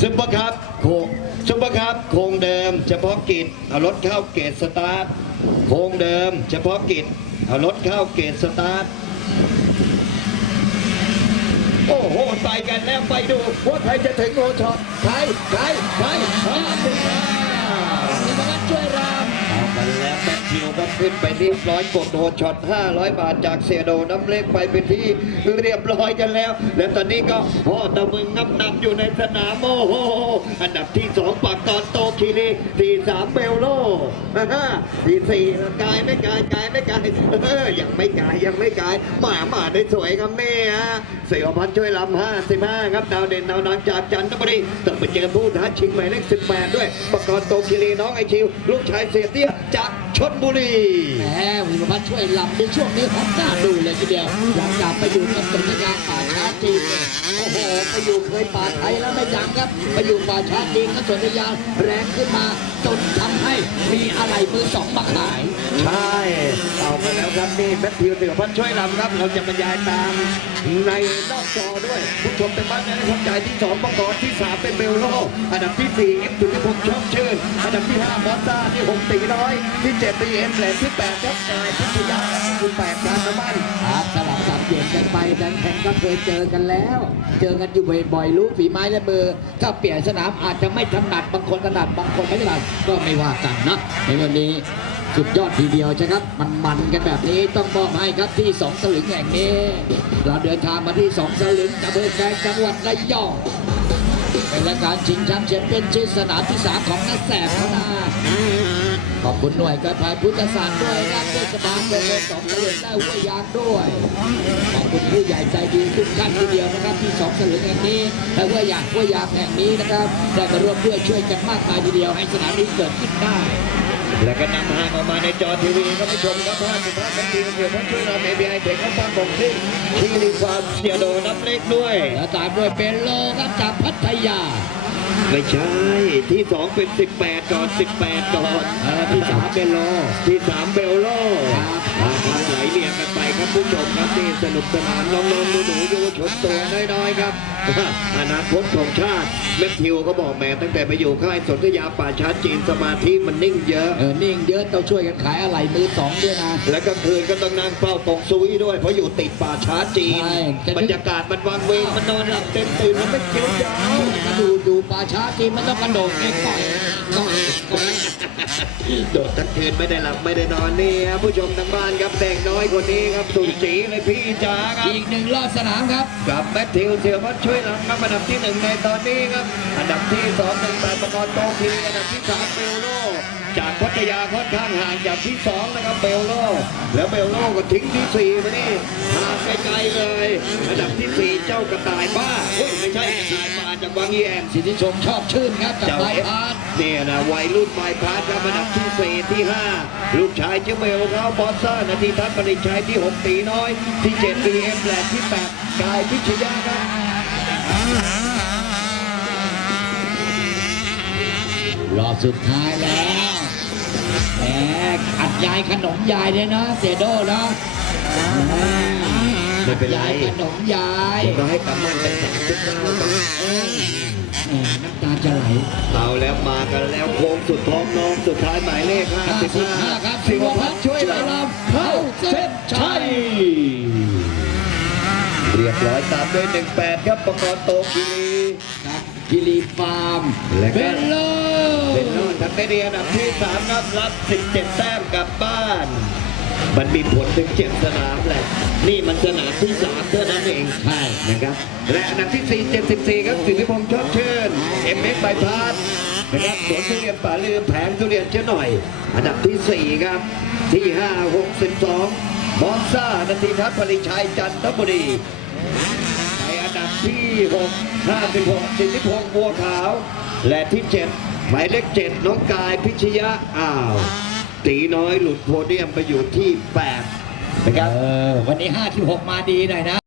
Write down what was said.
ซุปเปอร์คัพโคซุปเปอร์คัพโครงเดิม เฉพาะกิจเอารถเข้าเกตสตาร์ทโครงเดิม เฉพาะกิจเอารถเข้าเกตสตาร์ทโอ้โหไปกันแล้วไปดูว่าใครจะถึงโอช็อตใครใครใคร ขึ้นไปเรียบร้อยกดโหดช็อต 500 บาทจากเสียโดน้ำเล็กไปเป็นที่เรียบร้อยกันแล้ว และตอนนี้ก็พ่อตะมึงน้ำนำอยู่ในสนามโอ้โหอันดับที่สองปากตอนโตคีรีที่สามเบลโลฮ่าฮ่าที่สี่กายไม่กายกายไม่กายเออยังไม่กายยังไม่กายหมาหมาได้สวยครับนี่ฮะเสี่ยวพันช่วยลำห้าสิบห้าครับดาวเด่นดาวนังจากจันทบุรีต้องไปเจอผู้ท้าชิงหมายเลขสิบแปดด้วยปากรโตคีรีน้องไอชิวลูกชายเสียเตี้ยจาก ชนบุรีแหมวิมพัฒน์ช่วยลำในช่วงนี้ฮอตหน้าดูเลยทีเดียวหลังจากไปอยู่กับสำนักงานป่าช้าจีนเนี่ยโอ้โหไปอยู่เคยป่าไทยแล้วไม่ดังครับไปอยู่ป่าช้าจีนก็สนธยาแรงขึ้นมาจนทำให้มีอะไรมือสองมาขาย ใช่เอามาแล้วครับนี่แมทธิวเสือพันช่วยลำครับ เราจะบรรยายตามในนอกจอด้วยผู้ชมเป็นบ้านในความใจที่สองประกอบที่สามเป็นเบลโลอันดับที่สี่เอฟสุธิพงษ์ชอบชื่นอันดับที่ห้ามอสซาที่หกตีน้อยที่เจ็ดปีเอ็มแหลที่แปดครับนายพิทยาที่แปดการน้ำมันครับสลับสับเปลี่ยนกันไปแบงค์แข่งก็เคยเจอกันแล้ว เจอกันอยู่บ่อยๆรู้ฝีไม้และมือถ้าเปลี่ยนสนามอาจจะไม่ถนัดบางคนถนัดบางคนไม่ถนัดก็ไม่ว่ากันนะในวันนี้สุดยอดทีเดียวใช่ครับ มันมันกันแบบนี้ต้องมอบให้ครับที่สองสลึงแห่งนี้ เราเดินทางมาที่สองสลึงอำเภอแกลงจังหวัดระยองเป็นรายการชิงแชมป์เชียนเป็นชื่อสนามที่สามของนักแสบเขานะ อบคุณหน่วยการพายพุทธศาสตร์ด้วยนะเทศบาลเมืองสองสลึงได้ห้วยยางด้วยขอบคุณผู้ใหญ่ใจดีทุกท่านทีเดียวนะครับ ที่สองสลึงแห่งนี้และห้วยยางห้วยยางแห่งนี้นะครับได้มาร่วมด้วยช่วยกันมากมายทีเดียวให้สนามนี้เกิดขึ้นได้แล้วก็นำห่างออกมาในจอทีวีครับผู้ชมครับภาพสุภาพแมทธิวเสือพันช่วยลำเอบีไอเทคข้าฟังของที่ที่รีฟาร์มเสียโดน้ำเล็กด้วยและตามด้วยเป็นโลครับจากพัทยา ไม่ใช่ ที่สองเป็น 18 ก่อน 18 ก่อนเออที่สามเป็นโลที่สามเบลโล กันไปครับผู้ชมครับนี่สนุกสนานน้องๆหนูๆเยาวชนตัวน้อยๆครับอนาคตของชาติแมทธิวก็บอกแม่ตั้งแต่ไปอยู่ค่ายสนธยาป่าช้าจีนสมาธิมันนิ่งเยอะเออนิ่งเยอะต้องช่วยกันขายอะไรมือสองด้วยนะและกลางคืนก็ต้องนั่งเฝ้าตรงซุยด้วยเพราะอยู่ติดป่าช้าจีนใช่จะนึกบรรยากาศมันวังเวงมันนอนหลับเต็มตื่นมันไม่เคี้ยวยาวมาดูดูป่าช้าจีนมันต้องกระโดดไอ้ก่อยก่อยก่อย โดดทั้งคืนไม่ได้หลับไม่ได้นอนนี่ครับผู้ชมทางบ้านครับเด็กน้อยคนนี้ครับสุดจีเลยพี่จ๋าครับอีกหนึ่งรอบสนามครับกับแมทธิวเสือพัดช่วยหลังครับอันดับที่หนึ่งในตอนนี้ครับอันดับที่สองหนึ่งแปดประกอบโตคีอันดับที่สามเบลโลจากพัทยาค่อนข้างห่างจากที่สองนะครับเบลโลแล้วเบลโลก็ทิ้งที่สี่มานี่ห่างไกลๆเลยอันดับที่สี่เจ้ากระต่ายบ้าเฮ้ยไม่ใช่กระต่ายบ้าจากวังยีแอมสิทธิชมชอบชื่นครับจากเจ้าไบเอฟพาส เนี่ยนะวัยรุ่นไบพาสครับอันดับที่สี่ที่ห้าลูกชายเจ้าเบลเขาบอสซ่านาทีทัศน์ปริชัยที่หกตีน้อย ที่เจ็ดบีเอ็มแหลมที่แปดกายพิชยาครับรอบสุดท้ายแล้วแหมอัดยายขนมยายเลยเนาะเสียโดเนาะ ไม่เป็นไรยายขนมยายเดี๋ยวก็ให้กำมันเป็นสามสิบเก้าต่อเออแหมน้ำตาจะไหล เอาแล้วมากันแล้วโค้งสุดท้องน้องสุดท้ายหมายเลขห้าสิบห้า55ครับสิวพัฒน์ช่วยเราเข้าเส้นชัยเรียบร้อยตามด้วยหนึ่งแปดครับประกอบโตกีรีครับกิลีฟาร์มและก็เบลโลเป็นโลดทำได้ดีอันดับที่สามครับรับ17แต้มกลับบ้าน มันมีผลถึงเจ็ดสนามแหละ นี่มันสนามที่สามเท่านั้นเอง ใช่นะครับ และอันดับที่ 4 74 ครับสิทธิพงษ์ชอบชื่นเอ็มเอสใบพาสนะครับสวนทุเรียนป่าลืมแผงทุเรียนเจ้าหน่อย อันดับที่ 4 ครับ ที่ 5 62 มอสซ่านาทีทัศน์ผลิชัยจันทบุรีในอันดับที่ 6 56สิทธิพงษ์บัวขาว และที่ 7 หมายเลข 7 น้องกายพิชยะอ้าว ตีน้อยหลุดโพเดียมไปอยู่ที่8นะครับ เออ วันนี้ 5 ที่ 6 มาดีหน่อยนะ